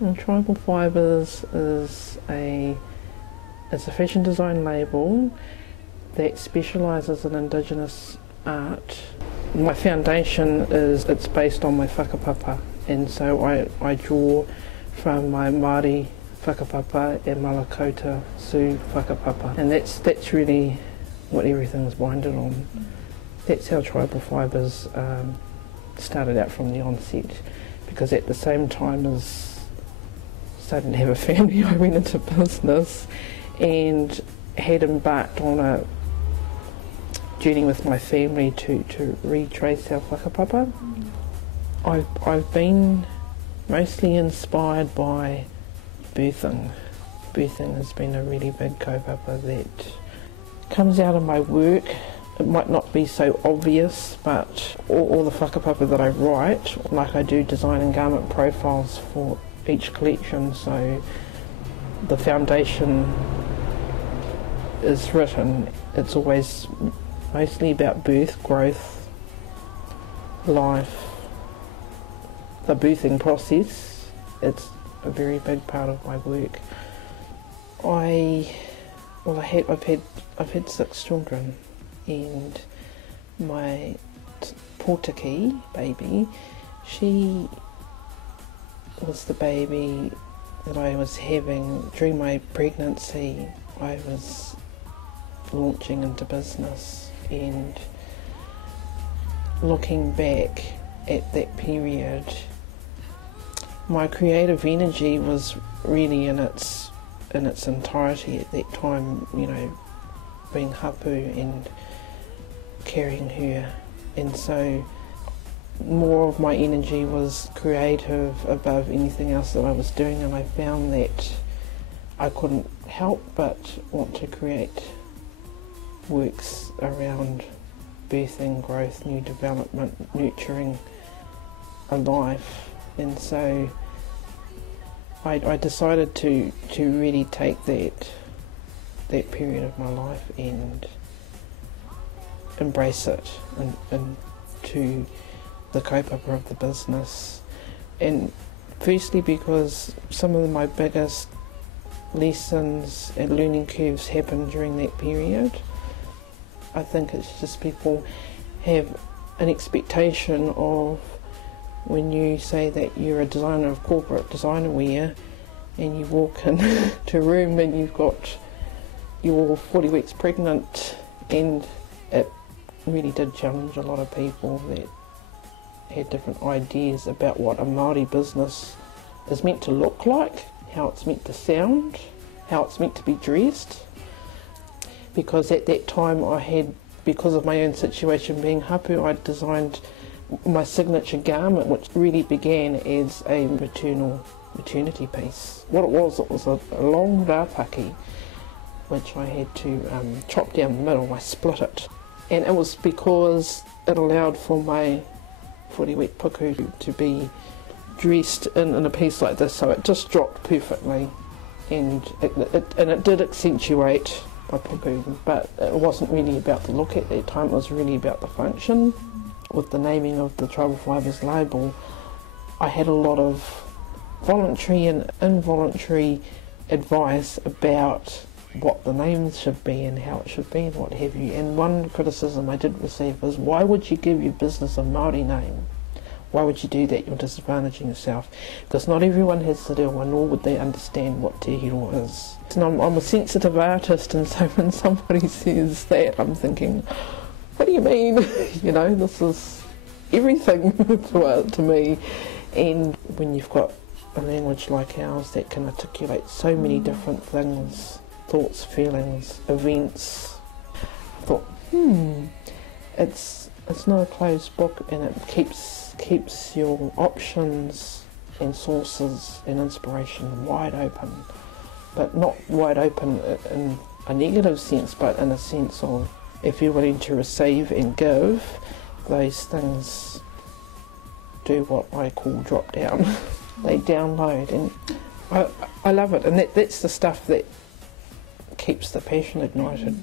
And Tribal Fibres is it's a fashion design label that specialises in Indigenous art. My foundation it's based on my whakapapa, and so I draw from my Maori whakapapa and my Lakota Sioux whakapapa, and that's really what everything's binded on. That's how Tribal Fibres started out from the onset, because at the same time as starting to have a family, I went into business and had embarked on a journey with my family to retrace our whakapapa. I've been mostly inspired by birthing. Birthing has been a really big kaupapa that comes out of my work. It might not be so obvious, but all the whakapapa that I write, like I do design and garment profiles for each collection, so the foundation is written. It's always mostly about birth, growth, life, the birthing process. It's a very big part of my work. I've had 6 children, and my Portuguese baby, she was the baby that I was having during my pregnancy. I was launching into business, and looking back at that period, my creative energy was really in its entirety at that time, you know, being hapu and carrying her, and so more of my energy was creative above anything else that I was doing, and I found that I couldn't help but want to create works around birthing, growth, new development, nurturing a life. And so I decided to really take that period of my life and embrace it and to the kaupapa of the business. And firstly because some of my biggest lessons and learning curves happened during that period. I think it's just people have an expectation of, when you say that you're a designer of corporate designer wear and you walk into a room and you're 40 weeks pregnant, and it really did challenge a lot of people that had different ideas about what a Maori business is meant to look like, how it's meant to sound, how it's meant to be dressed. Because at that time I had, because of my own situation being hapu, I designed my signature garment, which really began as a maternity piece. What it was a long rapaki, which I had to chop down the middle. I split it, and it was because it allowed for my 40-week puku to be dressed in a piece like this, so it just dropped perfectly, and it did accentuate my puku, but it wasn't really about the look at that time, it was really about the function. With the naming of the Tribal Fibres label, I had a lot of voluntary and involuntary advice about what the names should be and how it should be and what have you. And one criticism I did receive was, why would you give your business a Māori name? Why would you do that? You're disadvantaging yourself. Because not everyone has te reo, nor would they understand what te hero is. And I'm a sensitive artist, and so when somebody says that, I'm thinking, what do you mean? You know, this is everything to me. And when you've got a language like ours that can articulate so many different things, thoughts, feelings, events, I thought, it's not a closed book, and it keeps your options and sources and inspiration wide open, but not wide open in a negative sense, but in a sense of, if you're willing to receive and give, those things do what I call drop down. They download, and I love it, and that's the stuff that keeps the passion ignited.